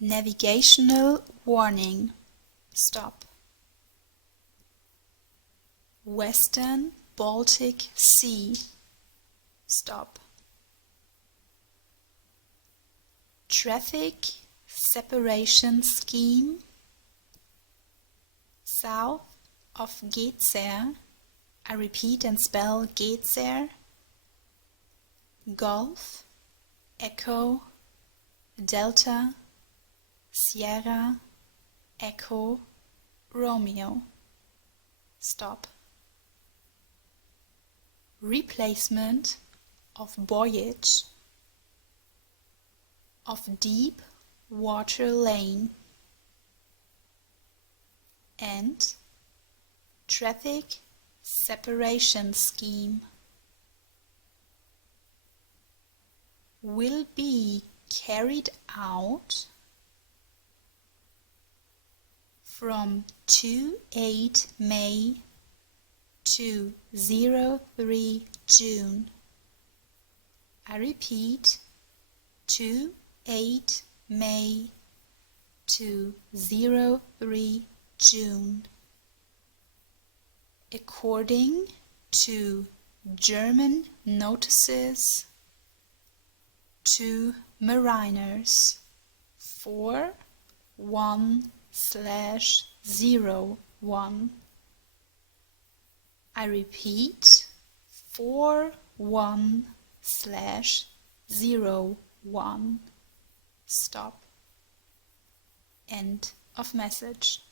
Navigational warning. Stop. Western Baltic Sea. Stop. Traffic separation scheme south of Gedser. I repeat and spell Gedser. Golf, Echo, Delta, Sierra, Echo, Romeo. Stop. Replacement of voyage of deep water lane and traffic separation scheme will be carried out from 28 May to 03 June. I repeat, 28 May to 03 June. According to German notices to mariners 41/01. I repeat, 41/01. Stop. End of message.